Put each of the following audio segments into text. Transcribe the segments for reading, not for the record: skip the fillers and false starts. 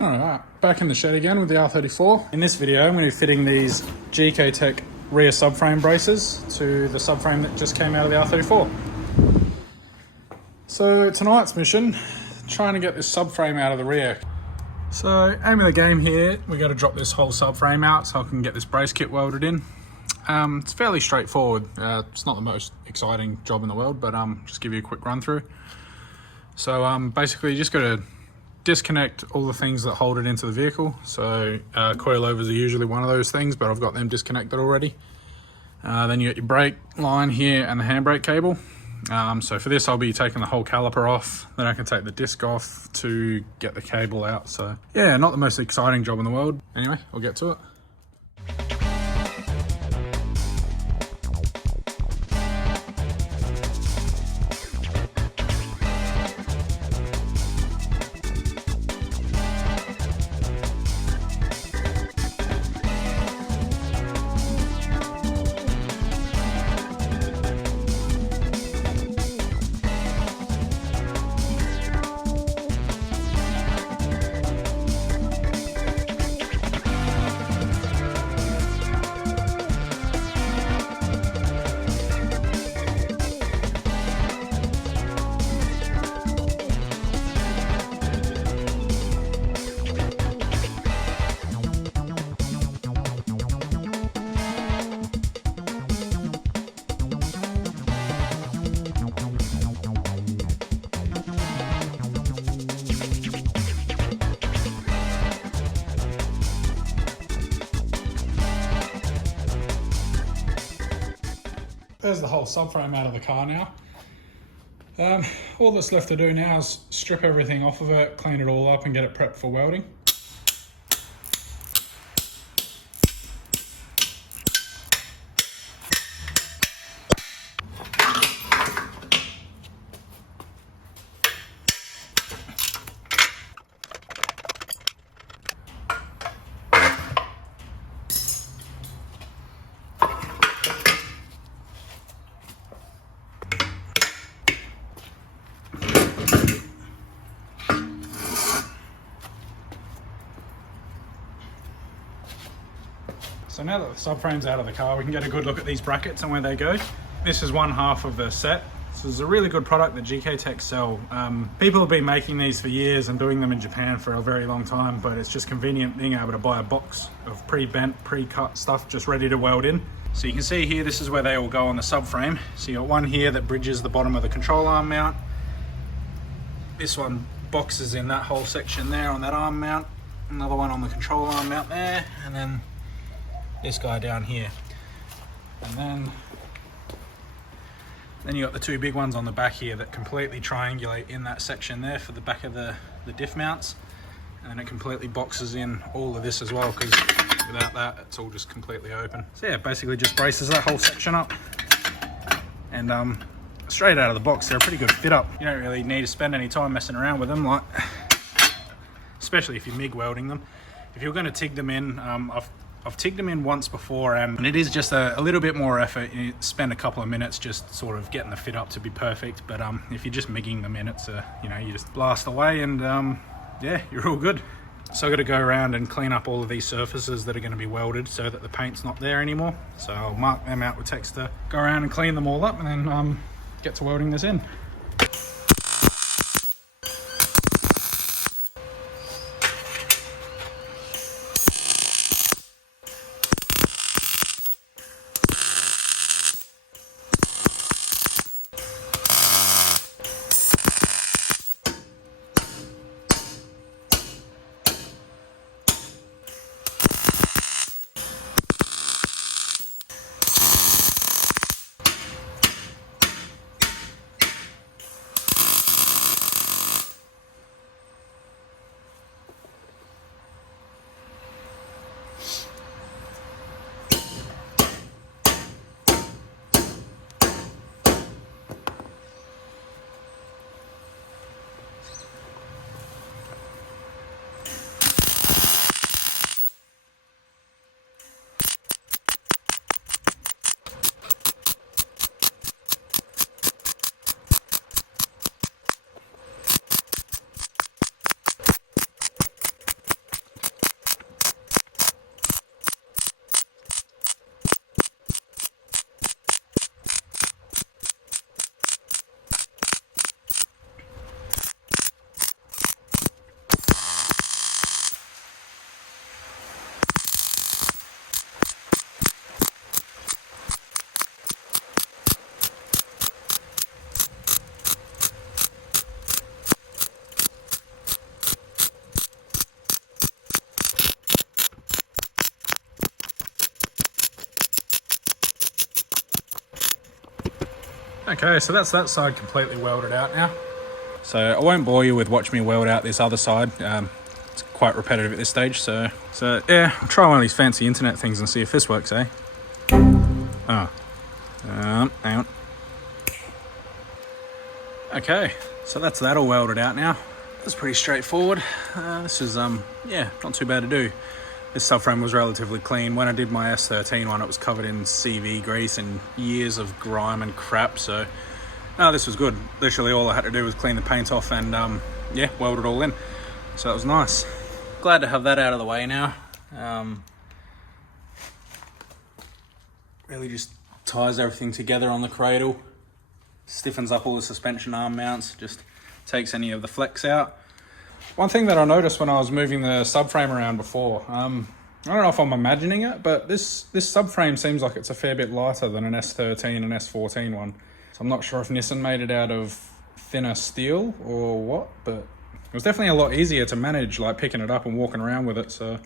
Alright, back in the shed again with the R34. In this video, I'm going to be fitting these GKtech rear subframe braces to the subframe that just came out of the R34. So tonight's mission, trying to get this subframe out of the rear. So aim of the game here, we got to drop this whole subframe out so I can get this brace kit welded in. It's fairly straightforward. It's not the most exciting job in the world, but just give you a quick run through. So basically you just got to disconnect all the things that hold it into the vehicle. So coilovers are usually one of those things, but I've got them disconnected already. Then you got your brake line here and the handbrake cable. So for this I'll be taking the whole caliper off, then I can take the disc off to get the cable out. So yeah, not the most exciting job in the world. Anyway, I'll get to it. There's the whole subframe out of the car now. All that's left to do now is strip everything off of it, clean it all up and get it prepped for welding. So now that the subframe's out of the car, we can get a good look at these brackets and where they go. This is one half of the set. This is a really good product that GKtech sell. People have been making these for years and doing them in Japan for a very long time, but it's just convenient being able to buy a box of pre-bent, pre-cut stuff just ready to weld in. So you can see here, this is where they all go on the subframe. So you got one here that bridges the bottom of the control arm mount. This one boxes in that whole section there on that arm mount. Another one on the control arm mount there, and then this guy down here. And then you got the two big ones on the back here that completely triangulate in that section there for the back of the diff mounts. And then it completely boxes in all of this as well, because without that it's all just completely open. So yeah, basically just braces that whole section up. And straight out of the box, they're a pretty good fit up. You don't really need to spend any time messing around with them, like, especially if you're MIG welding them. If you're going to TIG them in, I've TIGged them in once before, and it is just a little bit more effort. You spend a couple of minutes just sort of getting the fit up to be perfect, but if you're just MIGging them in, it's you know, you just blast away and yeah, you're all good. So I've got to go around and clean up all of these surfaces that are going to be welded so that the paint's not there anymore. So I'll mark them out with text to go around and clean them all up, and then get to welding this in. Okay, so that's that side completely welded out now. So I won't bore you with watching me weld out this other side. It's quite repetitive at this stage, so yeah, I'll try one of these fancy internet things and see if this works, eh? Oh. Hang on. Okay, so that's that all welded out now. That's pretty straightforward. This is, yeah, not too bad to do. This subframe was relatively clean. When I did my S13 one, it was covered in CV grease and years of grime and crap, so no, this was good. Literally all I had to do was clean the paint off and, yeah, weld it all in. So that was nice. Glad to have that out of the way now. Really just ties everything together on the cradle, stiffens up all the suspension arm mounts, just takes any of the flex out. One thing that I noticed when I was moving the subframe around before, I don't know if I'm imagining it, but this subframe seems like it's a fair bit lighter than an S13 and S14 one. So I'm not sure if Nissan made it out of thinner steel or what, but it was definitely a lot easier to manage, like picking it up and walking around with it. So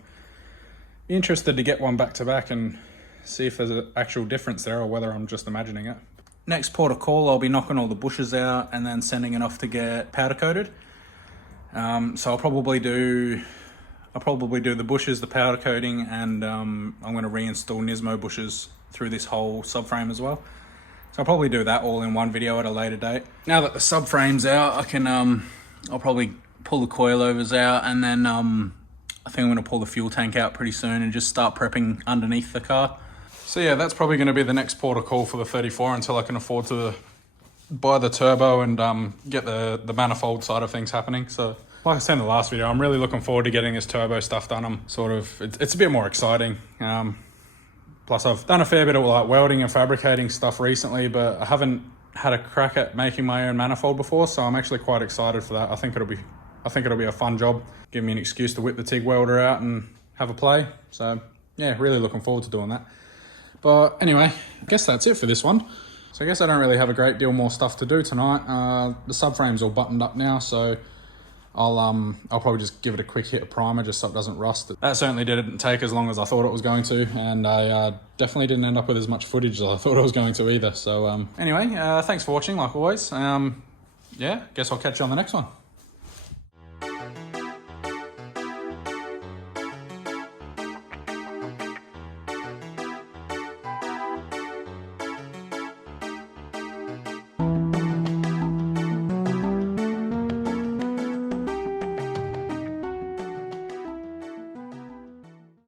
be interested to get one back to back and see if there's an actual difference there or whether I'm just imagining it. Next port of call, I'll be knocking all the bushes out and then sending it off to get powder coated. So I'll probably do the bushes, the powder coating, and I'm going to reinstall Nismo bushes through this whole subframe as well. So I'll probably do that all in one video at a later date. Now that the subframe's out, I can I'll probably pull the coilovers out, and then I think I'm going to pull the fuel tank out pretty soon and just start prepping underneath the car. So yeah, that's probably going to be the next port of call for the 34 until I can afford to buy the turbo and get the manifold side of things happening. So like I said in the last video, I'm really looking forward to getting this turbo stuff done. I'm sort of, it's a bit more exciting. Plus I've done a fair bit of like welding and fabricating stuff recently, but I haven't had a crack at making my own manifold before, so I'm actually quite excited for that. I think it'll be a fun job. Give me an excuse to whip the TIG welder out and have a play. So yeah, really looking forward to doing that. But anyway, I guess that's it for this one. So I guess I don't really have a great deal more stuff to do tonight. The subframe's all buttoned up now, so I'll probably just give it a quick hit of primer just so it doesn't rust. That certainly didn't take as long as I thought it was going to, and I definitely didn't end up with as much footage as I thought I was going to either. So anyway, thanks for watching like always. Yeah, guess I'll catch you on the next one.